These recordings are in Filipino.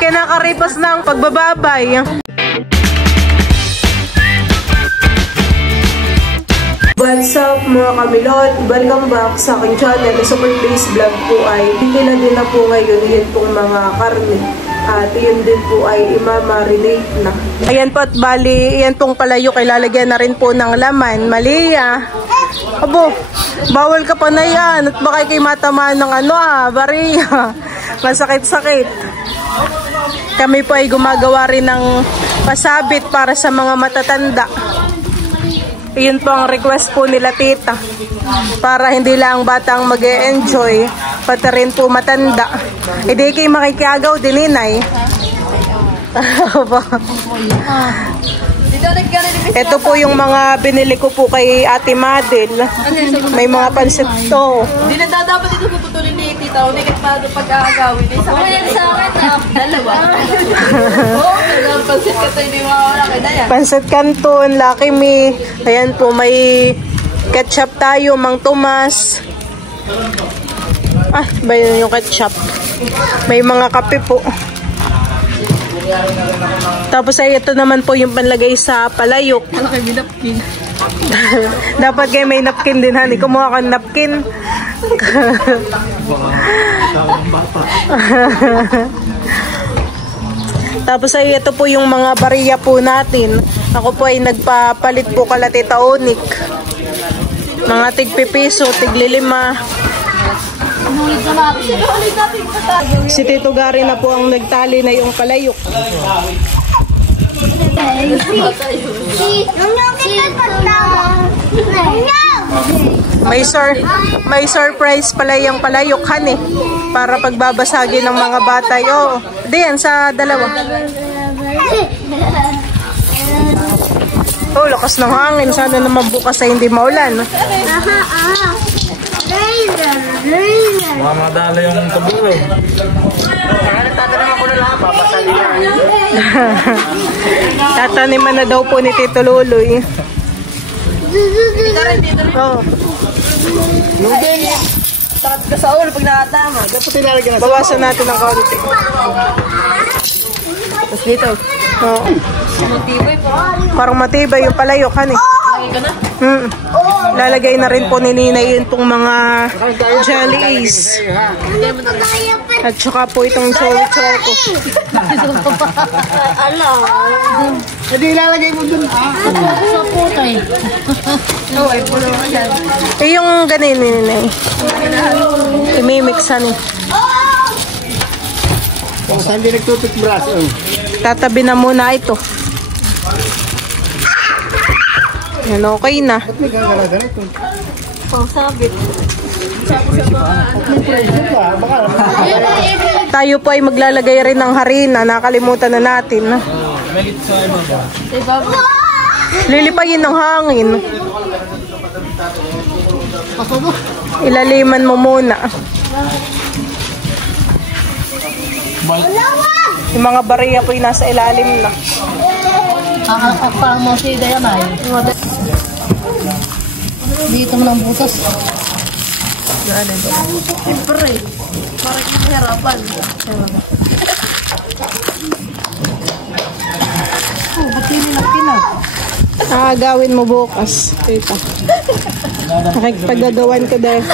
kinakaripas ng pagbababay. What's up mga kamilot? Welcome back sa aking channel. Sa today's vlog po ay titila din na po ngayon yun pong mga karne. At yun din po ay imamarinate na. Ayan po at bali, yan pong palayok ay lalagyan na rin po ng laman. Malia. Abo, bawal ka pa na yan. At baka kayo matamaan ng bariya. Masakit-sakit. Kami po ay gumagawa rin ng pasabit para sa mga matatanda. Iyon po ang request po nila tita. Para hindi lang batang mag-e-enjoy, pati rin po matanda. Hindi kayo makikiagaw din, inay. Ito po yung mga binili ko po kay Ate Madel. May mga pansit to. Hindi na dapat ito puputulin ni tita. Hindi ka pa pag-aagawin. Sa akin, dalawa. Pansit ka tayo, hindi mawala kay Dayan. Pansit Canton, Lucky Me. Ayan po, may ketchup tayo, Mang Tomas. Ba yun yung ketchup? May mga kape po. Tapos ay ito naman po yung panlagay sa palayok. Ano kayo, may napkin? Dapat kayo may napkin din, honey. Kumuha ka ng napkin. Tapos ay ito po yung mga bariya po natin. Ako po ay nagpapalit po kala Tita Onik. Mga tig-pipiso, tig-5. Si Tito Gary na po ang nagtali na yung palayok. May surprise pala yung palayok, honey. Para pagbabasagin ng mga bata. Diyan sa dalawa. Lakas ng hangin. Sana naman bukas ay hindi maulan. Mamadala yung tabulo. Tataniman na daw po ni Tito Luloy. Takot ka sa ulo pag nakatama. Bawasan natin ng kaunti. Tapos dito. Matibay po. Parang matibay yung palayok, honey. Lalagay na rin po ni Ninay yun pong mga jellies. At saka po itong choco. Hindi ilalagay mo dun. Sa putay. Ay, pulo ka dyan. Yung ganin ni Ninay. Imimix, honey. Saan din nagtututbrush? Tatabi na muna ito. Yan, okay na. Sabit. Tayo po ay maglalagay rin ng harina. Nakalimutan na natin. Lilipayin ng hangin. Ilaliman mo muna. Yung mga bariya po ay nasa ilalim na. Akakapang mo si Dayanay. Dito mo ng butas. Siyempre. Parang mahirapan. Ba't yun nilapin na? Gawin mo bukas. Tita. Nakikipagagawan ko dahil.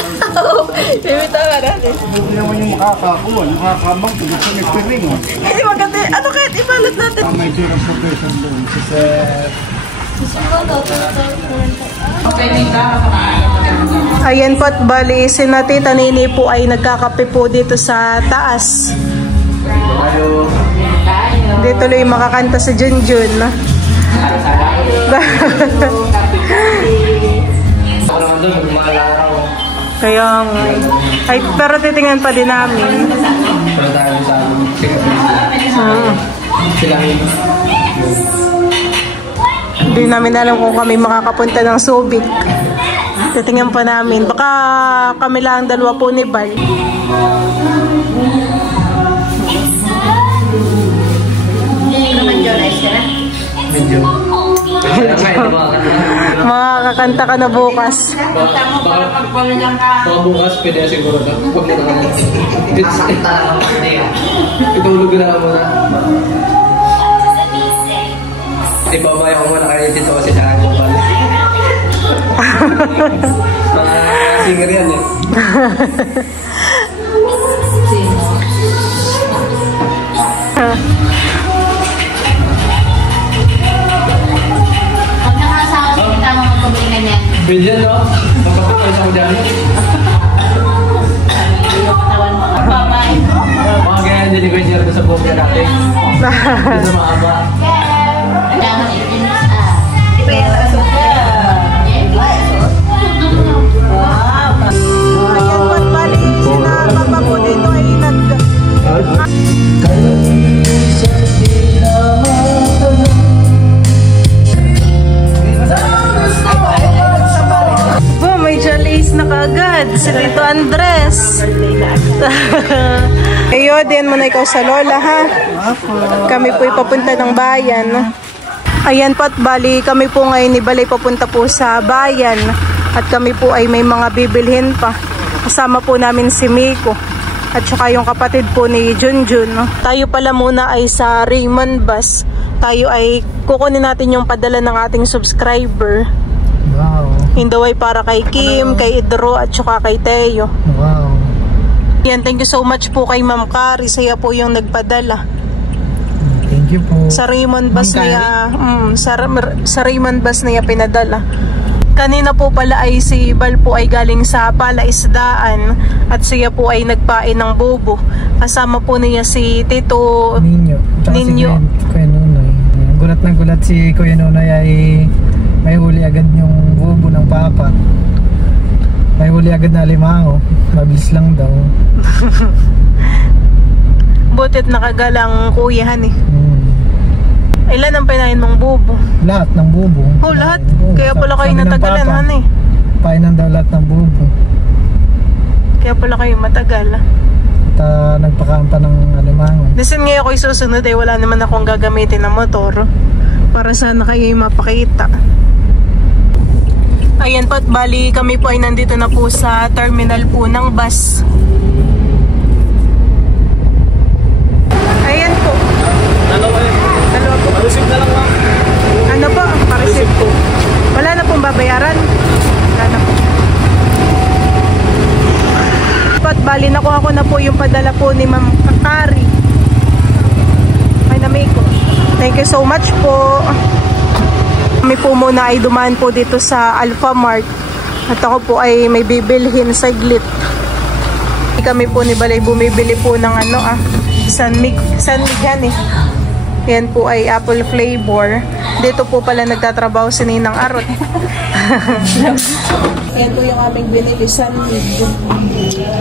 Bimita ka natin. Hindi naman yung makakakuha. Makakabang. Gusto nagpiring. Hindi maganda. Ano kahit ibalot natin? May zero profession doon. Ayan po at bali, si Tita Nini po ay nagkakape po dito sa taas. Dito lang makakanta sa Junjun. Kaya ay, pero titingnan pa din namin. Hindi namin alam kung kami makakapunta ng Subic. Titingnan pa namin. Baka kami lang dalawa po ni Bal. Makakakanta ka na bukas. Baka bukas, pwede na siguro na. Huwag na naman. Itulog na lang muna. Ibabaya ko muna kayo dito kasi sa akin yung pala. Mga singer yan eh. Pag nakasawa sa kita mo magpabili na yan. Pwede yan, no? Magpapapalisa ko dyan. Mga ganyan din ko yung share sa buong natin. Sa mahaba. Ayan, patbali sila papa po dito ay may chalice na kagad si Tito Andres. Ayo, din mo na ikaw sa lola, ha? Kami po ipapunta ng bayan. Ayan po, at bali kami po ngayon ni Balay papunta po sa bayan. At kami po ay may mga bibilhin pa. Kasama po namin si Miko. At saka yung kapatid po ni Junjun. Tayo pala muna ay sa Raymond Bus. Tayo ay kukunin natin yung padala ng ating subscriber. Wow. Hindi ay para kay Kim, kay Idro, at saka kay Teo. Wow. Yan, thank you so much po kay Ma'am Carrie. Saya po yung nagpadala. Thank you po. Sa Raymond Bus niya, sa Raymond Bus niya pinadala. Kanina po pala ay si Bal po ay galing sa Palaisdaan at siya po ay nagpain ng bobo. Kasama po niya si Tito Ninyo. Si Kuya Nunoy. Gulat na gulat si Kuya Nunoy ay may huli agad yung bobo ng papa. May huli agad na limango. Mabilis lang daw. Butit nakagalang kuyahan eh. Ilan ang pinahin mong bubo? Lahat ng bubo. Oh, lahat? Kaya pala kayo natagalan, han eh. Painan daw lahat ng bubo. Kaya pala kayo matagal. At nagpakampa ng alimango. Listen, ngayon ako'y susunod eh. Wala naman akong gagamitin ng motor. Para sana kayo mapakita. Ayan po, at bali kami po ay nandito na po sa terminal po ng bus. Ayan po. Dalawa po. Receive na lang lang. Ano po? Pa-receive po. Wala na pong babayaran. Wala na po. At bali nakuha ko na po yung padala po ni Ma'am Kakari. Ay namiko. Thank you so much po. Kami po muna ay dumaan po dito sa Alpha Mart. At ako po ay may bibilhin saglit. Kami po ni Balay bumibili po ng Sanmig yan eh. Yan po ay apple flavor. Dito po pala nagtatrabaho si Ninang Arot. Yan po yung aming binili Sanmig.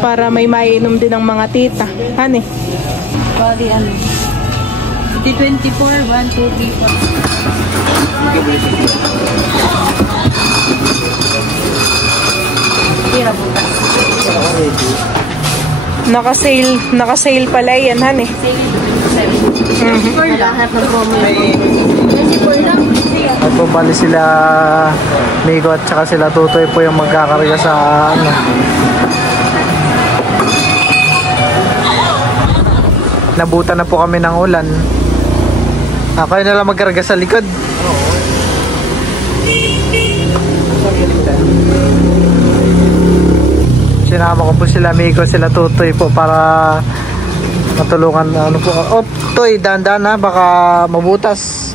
Para may mainom din ng mga tita. Hani? Bali, 24, 1, 2, 3, 4. Naka-sale pala yan, han eh. Lahat ng promo. 24 lang. At po bali sila Miko at saka sila Tutoy po yung magkakarga sa Nabutan na po kami ng ulan. Kayo na lang magkarga sa likod. Sinama ko po sila Miko, sila Tutoy po para matulungan po. Oh, Toy, dahan-dahan na baka mabutas.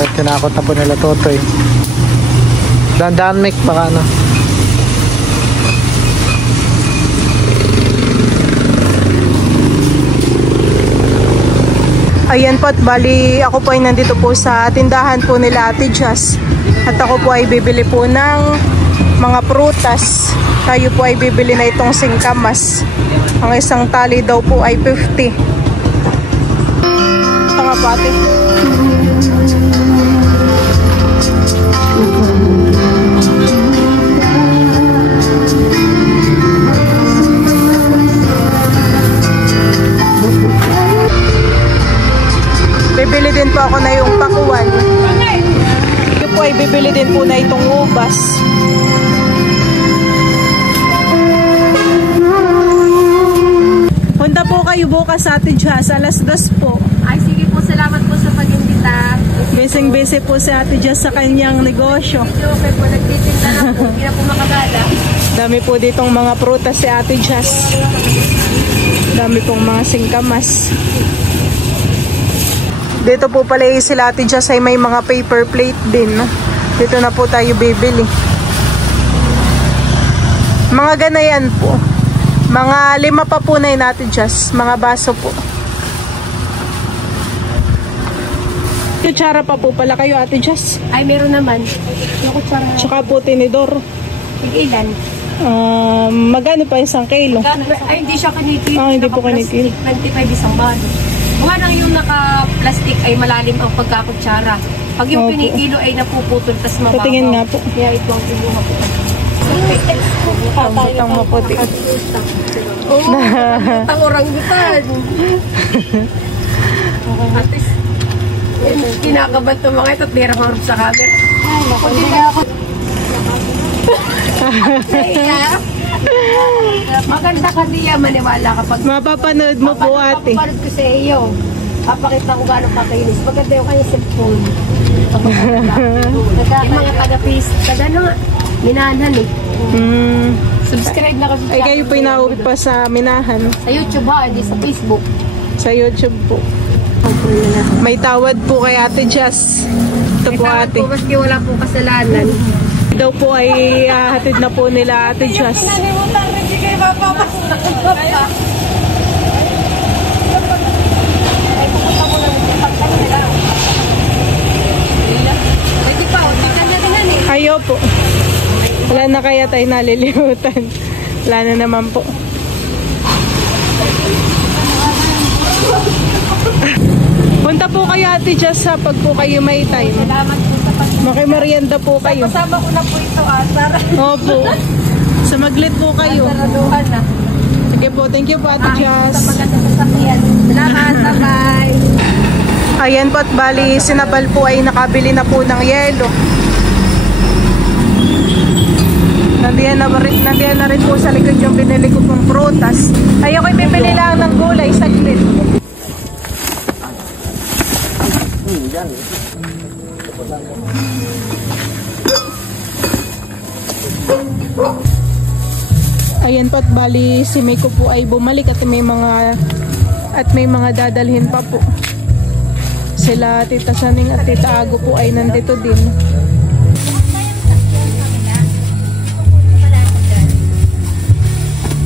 At tinakot na po nila Tutoy. Dahan-dahan, Mick, baka ano. Ayan po, at bali ako po ay nandito po sa tindahan po nila Ate Jazz. At ako po ay bibili po ng mga prutas. Tayo po ay bibili na itong singkamas. Ang isang tali daw po ay 50. Ito nga po ate. bukas, Ate Jazz. 2:00 po. Ay, sige po. Salamat po sa pag-imbita. Busy po si Ate Jazz sa kanyang negosyo. Okay po. Nagtitinda na po. Hindi na po makagala. Dami po ditong mga prutas si Ate Jazz. Dami pong mga singkamas. Dito po pala sila Ate Jazz ay may mga paper plate din. Dito na po tayo bibili. Mga ganayan po. Mga 5 pa po na yun Ate Jazz. Mga baso po. Kutsara pa po pala kayo Ate Jazz. Ay, meron naman. Yung kutsara. Tsaka po tinidor. Ilan? Magano pa 1 kilo? Ay, hindi siya kinikil. Hindi po kinikil. 25 isang balo. Mukha nang yung naka-plastic ay malalim ang pagkakutsara. Pag yung pinikilo ay napuputol, tas mababaw. Patingin nga po. Kaya ito ang kinuha po. Ang maputi. Oo, ang orangutan. Atis, kinakabat ng mga ito at mayroon harap sa camera. Ay, naku, hindi na ako. Maganda kasi yan, maniwala kapag Mapapanood mo po ate. mapapanood ko sa iyo. Papakita ko gano'ng kakainis. Maganda yung kanyang cellphone. Yung mga taga-face, minahan eh. Subscribe na kasi Ay kayo po inauwi pa sa Minahan. sa YouTube ha, hindi sa Facebook. Sa YouTube po. May tawad po kay Ate Jazz. Ito po ate. Po, maski wala po kasalanan. Daw po ay hatid na po nila Ate Jazz. Nanimutan rin si kayo mapapasok. Ay, pupunta mo lang sa pagkanila. Pwede pa, hindi ka na rin eh. Ayo po. Wala na kaya tayo nalilimutan. Wala na naman po. Punta po kayo Ate Jazz ha, pag po kayo may time. Salamat po sa pag- Makimerienda po kayo. Kasama ko na po ito, Asar. Opo. Sa Maglit po kayo. Saraduhan na. Sige po, thank you po Ate Jazz. Sa maganda sasakyan. Salamat, bye-bye. Ayan po at bali, sinabal po ay nakabili na po ng yelo. Nandiyan na rin po sa likod yung binili ko pong prutas. Ay ako'y bibili lang ng gulay, saglit. Ayan po at bali, si Miko po ay bumalik at may mga dadalhin pa po. Sila Tita Saning at Tita Ago po ay nandito din.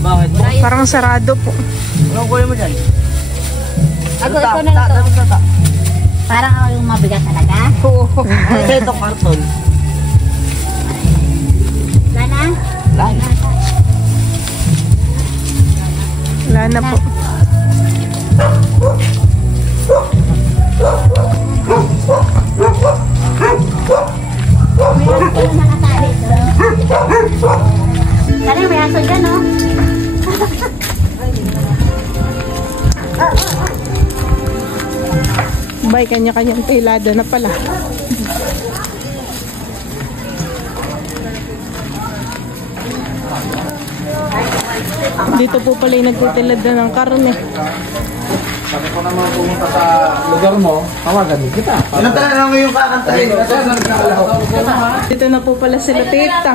Bakit po? Parang sarado po. Anong kuya mo dyan? Ako, ito na ito. Parang ako yung mabigat talaga. Oo. Ano ito karton? Lana? Lana. Wala na po. Mayroon ko yung nakatali doon. Sana may aso dyan, no? Bay, kanya-kanyang pilada na pala. Dito po pala yung nagtitilad na ng karne. Sabi ko naman pumunta sa lugar mo, tawagan mo kita. Ilan talaga naman yung kakantahin? Dito na po pala sila Tita.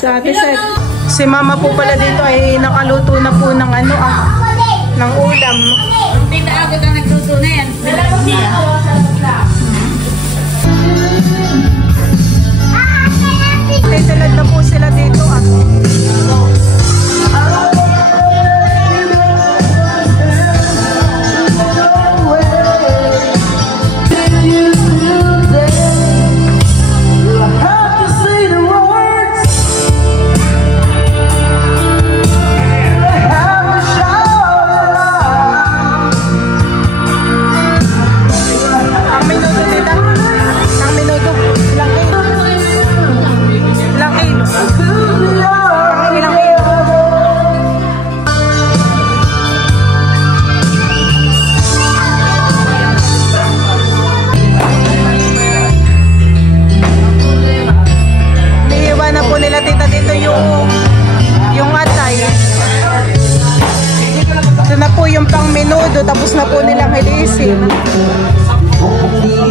Sa Ate Seth. Si Mama po pala dito ay nakaluto na po ng ng ulam. Tita Agot ang nagluto na yan. Titilad na po sila dito Ilang kilo? dito, tapos na po nilang hilisin.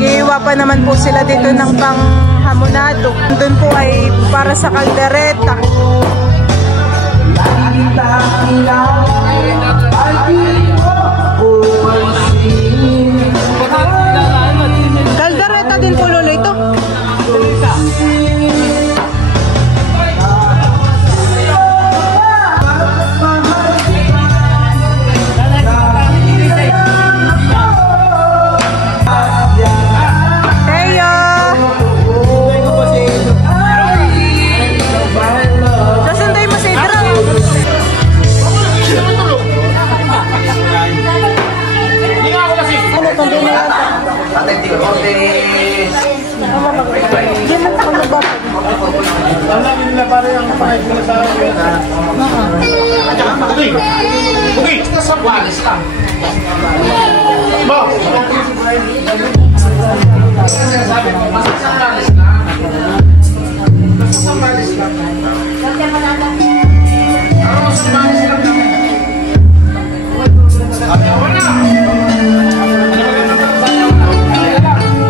Iiwa pa naman po sila dito ng panghamonado. Doon po ay para sa kaldereta. Kaldereta din po lolo ito.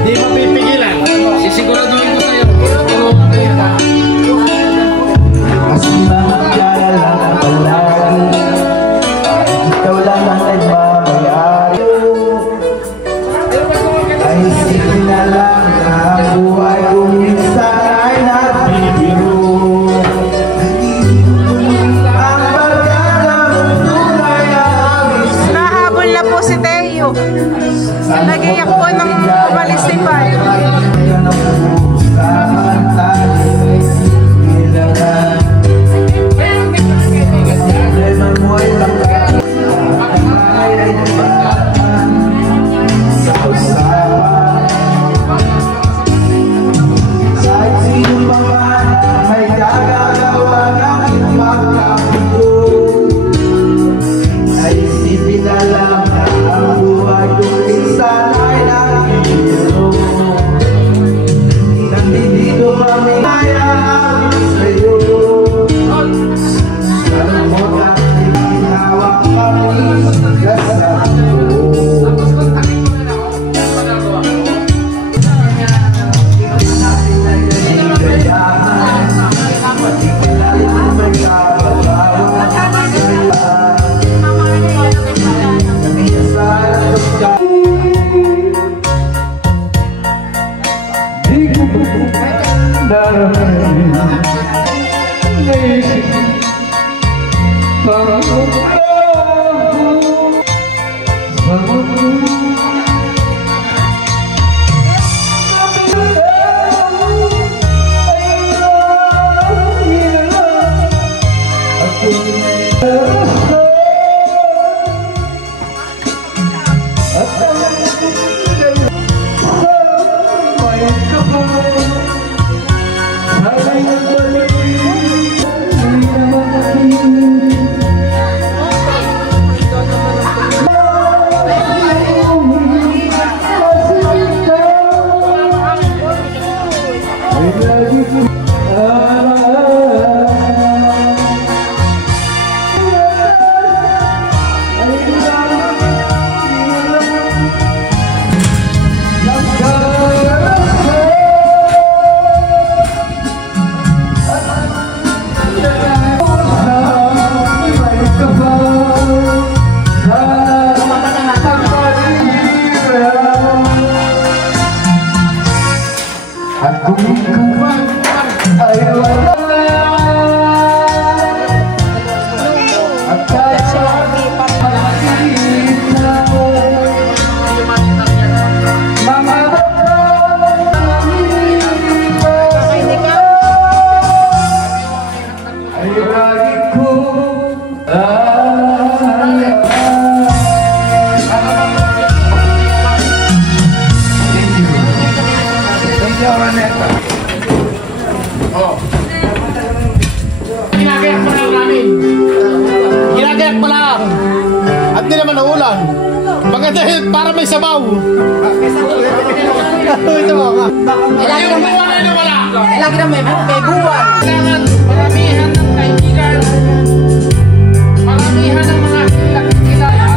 Di mapipigilan. Sisiguraduhin ko sa'yo. Nahabol na po si Teo. Nagiyak po nang umalis si Pai. Ginagayak mo lang namin. Ginagayak mo lang. At di naman naulan. Maganda para may sabaw. Ito mo ka. Lagi na wala. Lagi na may buwan. Kailangan maramihan ng kaibigan. Maramihan ng mga kilala.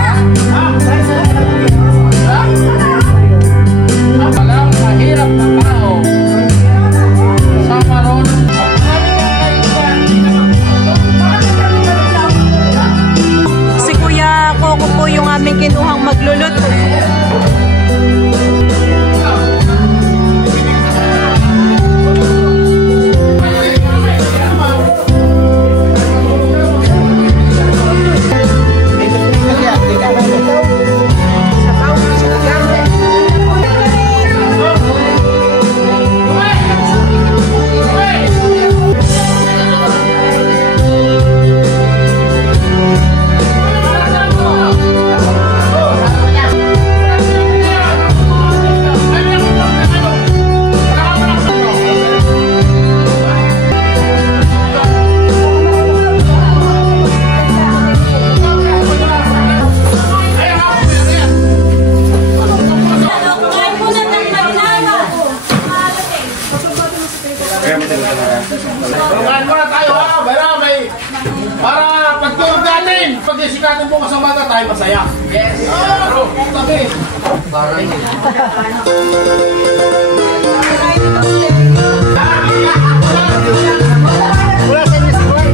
nagluluto. Tulungan muna tayo ha, para pagtulog natin, pag-isikatin po sa umaga tayo masaya. Yes! Tabi! Wala sa inyo si Boy!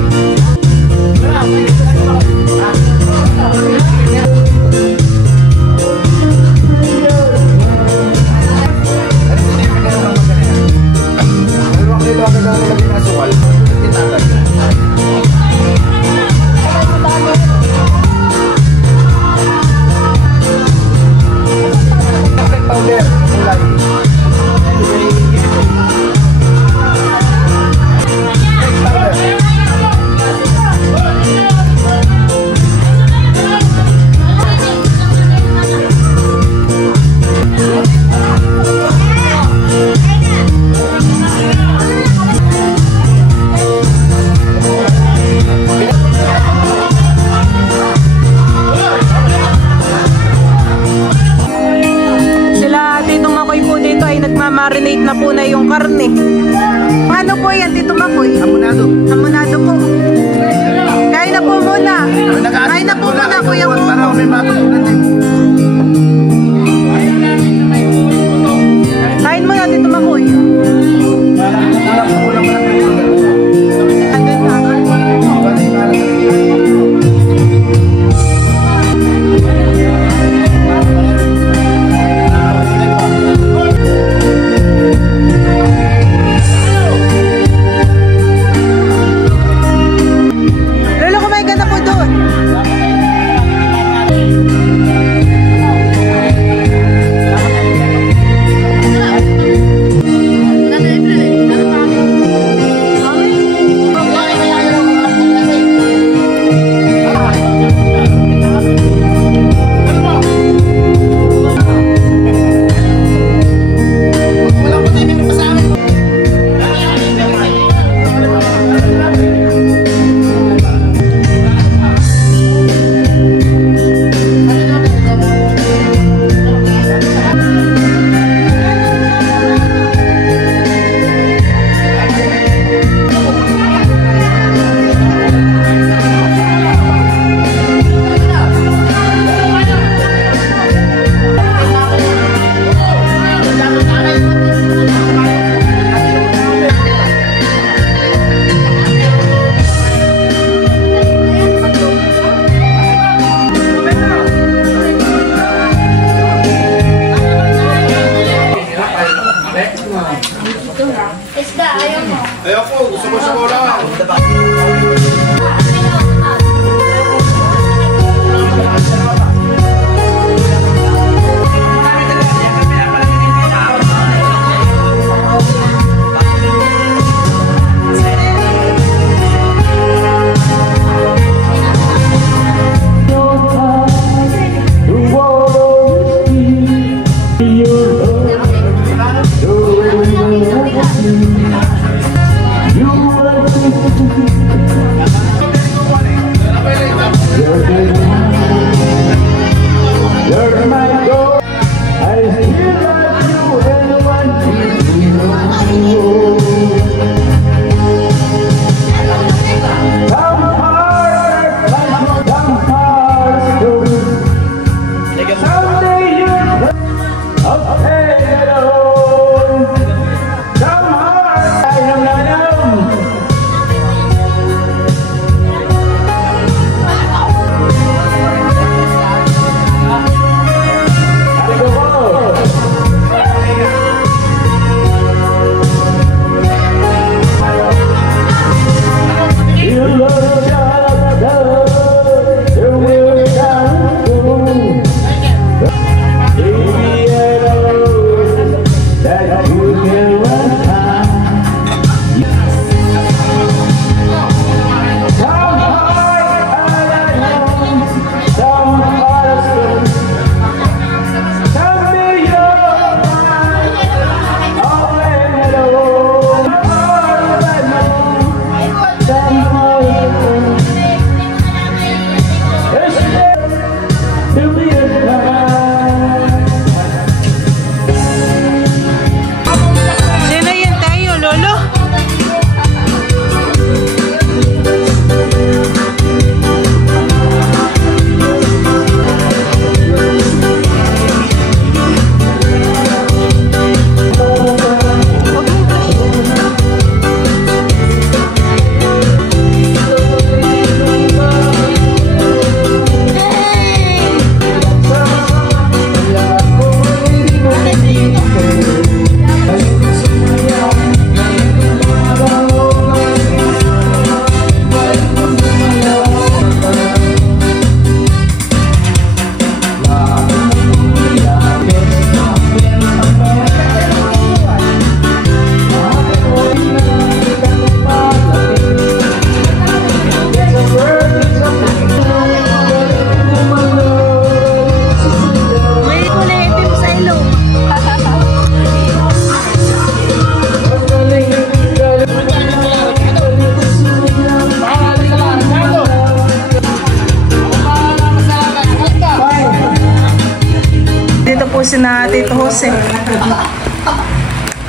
si na Tito Jose.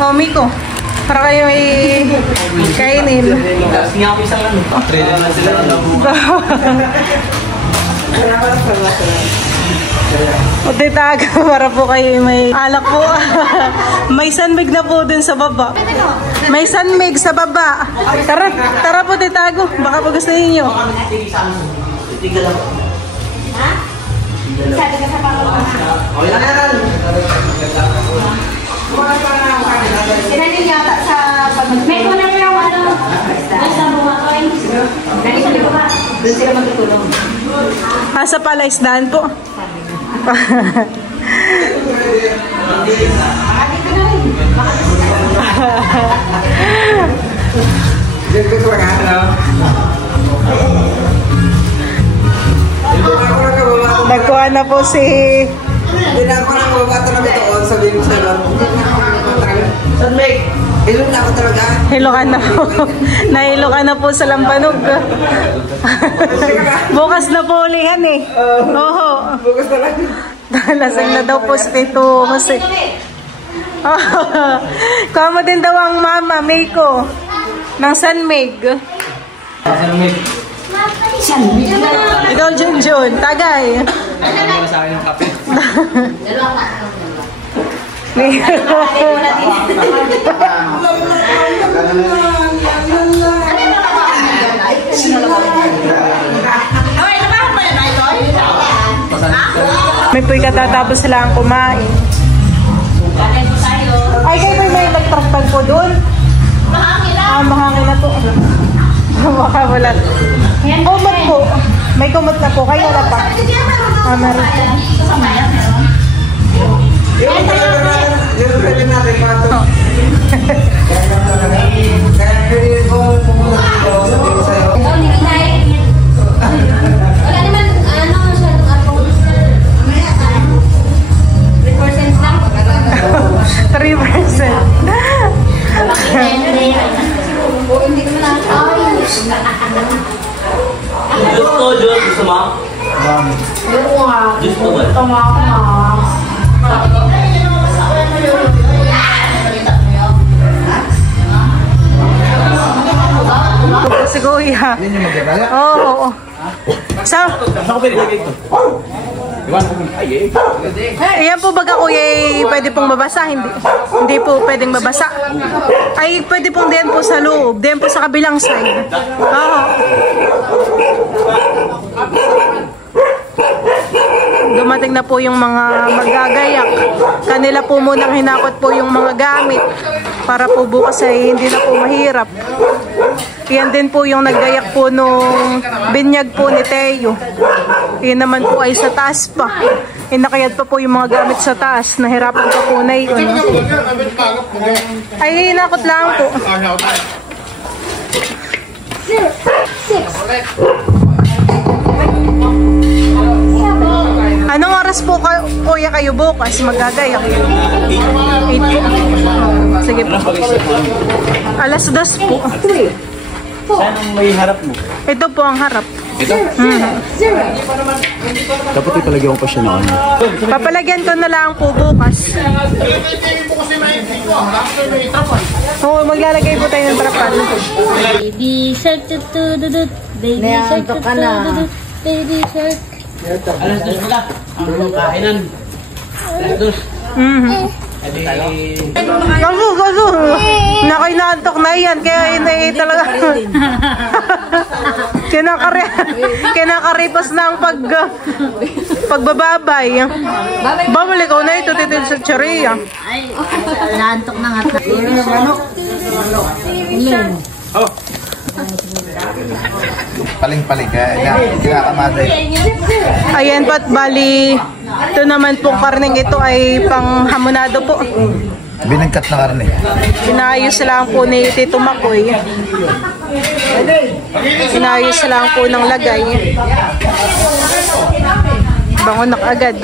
Oh, Miko. Para kayo ay kainin. O titago para po kayo may alak po. May sanmig na po dun sa baba. May sanmig sa baba. Tara po titago. Baka po gusto ninyo. Sabi ka sa pangalaman. Sinanin yata sa pag- May ko na yung ano. Basta bumatoy. Dali sa libo ba? Doon sila magtutulong. Sa palaisdaan po. Nagkuha na po si... Hindi na ako nang mabato na bitoon, sabihin mo siya lang. Saan, Meg? Hilong na ako talaga. Hilokan na po. Nahilokan na po sa Lampanog. Bukas na po ulihan eh. Oo. Bukas na lang. Lasing na daw po si Tito Jose. Kamo din daw ang mama, Meiko. Ng Sanmig. Ikaw, Junjun. Tagay. Ano sa akin yung kape? May puwi katatapos sila ang kumain. Ay, kayo may nagtraktag po doon? Mahangin na po. Baka wala. Kumot po. May kumot na po. Kayo wala pa. Meron po. Yung pwede natin pato. Kaya pwede ko pumunta dito, sabihin ko sa'yo. Wala naman, ano, masyadong ako. 3% lang. 3%. Hindi ko na Gusto mo? Gusto mo? Si Kuya. Hindi nyo magkabala? Oo. Sa? Saan ko pinilagay ito? Iwan ko. Ay, Ayan po baga kuya pwede pong mabasa? Hindi po pwedeng mabasa. Ay pwede pong diyan po sa loob. Diyan po sa kabilang side. Oo. Dumating na po yung mga magagayak. Kanila po munang hinakot po yung mga gamit para po bukas ay hindi na po mahirap. Yan din po yung naggayak po nung binyag po ni Teo. Yan naman po ay sa taas pa. Inakayat pa po yung mga gamit sa taas. Nahirapan pa po na yun. Ay hinakot lang po. Anong oras po kuya kayo bukas magagayak? 8 po. Sige po. Alas 2 po. saan ang may harap mo? Ito po ang harap. Ito? Dapat ipalagyan ko pa siya na ano. Papalagyan ko na lang po bukas. Oo, maglalagay po tayo ng trapal. Baby shark tutududut. Baby shark tutududut. Baby shark. Alas 2 pala. Ang kainan. Alas 2. Gago. Nakinantok na yan. Kaya yun talaga. Kinakaripas na ang pagbababay. Babalik ko na ito titil sa Charia. Ay, nantok na nga. Paling-paling ka. Kinakamatay. Ayan pat bali. Ito naman pong karning ito ay pang hamonado po. Binagkat na karne. Inayos lang po ni Tito Makoy. Inayos lang po ng lagay. Bangonak agad.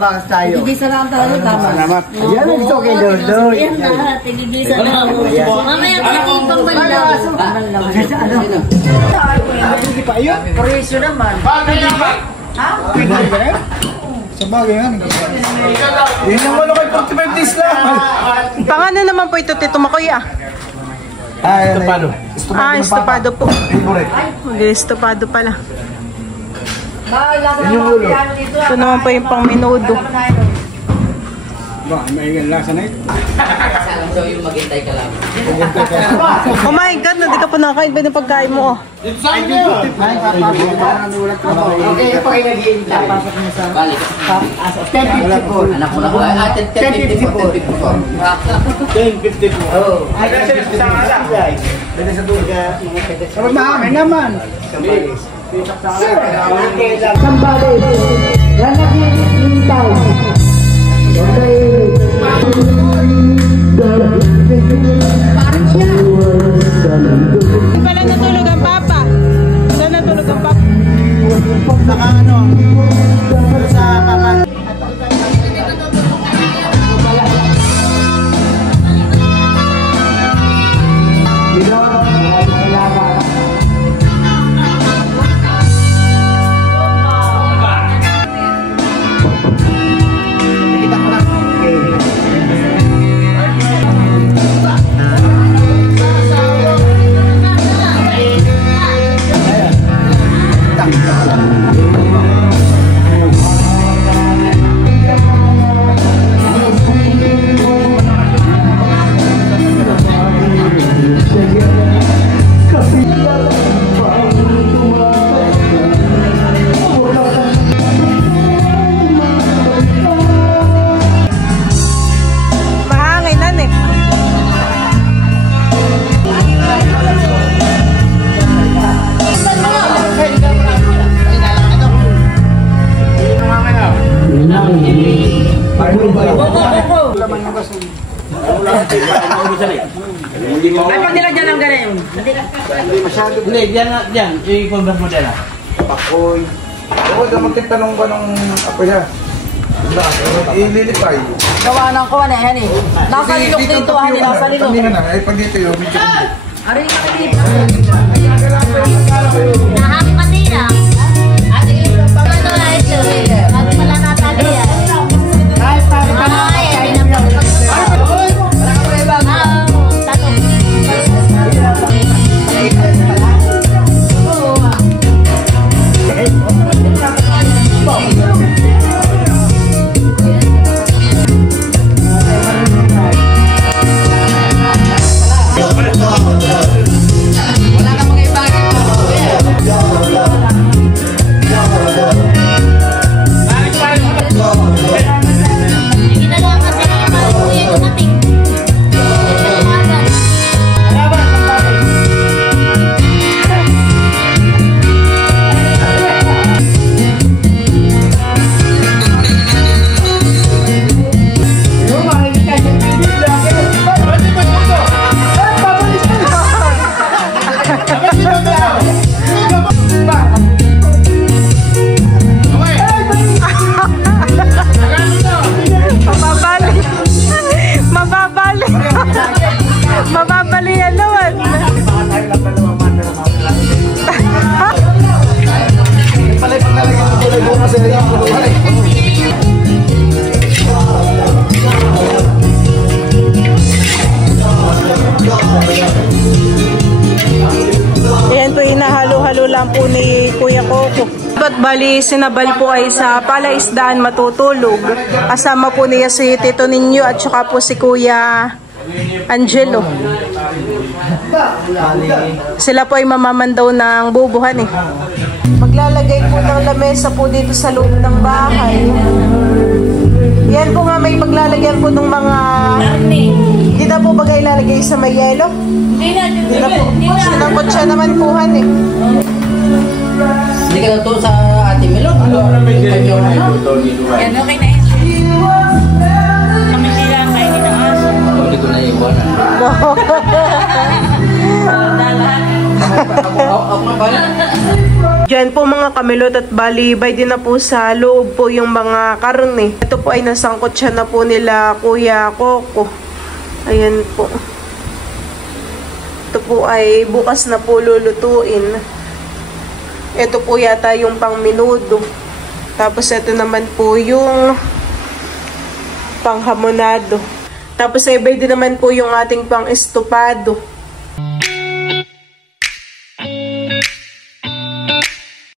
magpakas tayo. Tigisa lang talaga tama. Salamat. Yan ang gusto kay Dodoy. Yan na, tigisa lang. Mamaya pag-ibang banda. Kasi ano? Hindi pa yun. Preso naman. Pwede ba rin? Sa bagay yan. Yun naman ako kay 45 days lang. Pangano naman po ito, Tito Makoy ah? Estopado. Estopado po. Favorite. Okay, estopado pala. Yun yung ulo. Ito naman po yung pang minudo. Ba, may lasa na ito. So yung maghintay ka lang. Oh my God, hindi ka pa nakain ba ng pagkain mo? Oh. Okay, pa kayo nag-iintay. Balik. 10:54. Anak ko na ko. 10:54. 10:54. Oo. Ay, kasi sa alas. Dali sa duga. Sabag mahamay naman. Sambali. Yan nag-iintay. Saan pala natulog ang papa? Saan natulog ang papa? Saka ano? Sa papa. Ay, pag nilagyan ng ganyan. Hindi, dyan. I-convert mo dyan. Pakoy. Oo, dapat tintanong ko nung ako siya. Ililipay. Gawa ng kuha na yan eh. Nasa linok dito, hani, nasa linok. Tandingan na, ay pag dito yun. Ari ka dito. Nahang patira. At ito pa na ito. At pala natali yan. Ay, ay na po. Mababali yan naman. Ayan po, hinahalo-halo lang po ni Kuya Coco. Ba't bali sinabal po ay sa palaisdaan matutulog. Kasama po niya si Tito Ninyo at saka po si Kuya Angelo. Sila po ay mamamandaw ng bubuhan eh. Maglalagay po ng lamesa po dito sa loob ng bahay. Yan po nga may paglalagyan po ng mga... Hindi na po bagay ilalagay sa may yelo? Hindi na po. Sinangkot siya naman puhan eh. Hindi ka na to sa ating milog. Yan, okay na yun. Kami sila kayo ng aso. Hindi ko na iiwanan. Dalan. Ako na ba? Diyan po mga kamilot at balibay din na po sa loob po yung mga karne. Ito po ay nasangkot siya na po nila Kuya Coco. Ayan po. Ito po ay bukas na po lulutuin. Ito po yata yung pang minudo. Tapos ito naman po yung pang hamonado. Tapos ay iba din naman po yung ating pang estopado.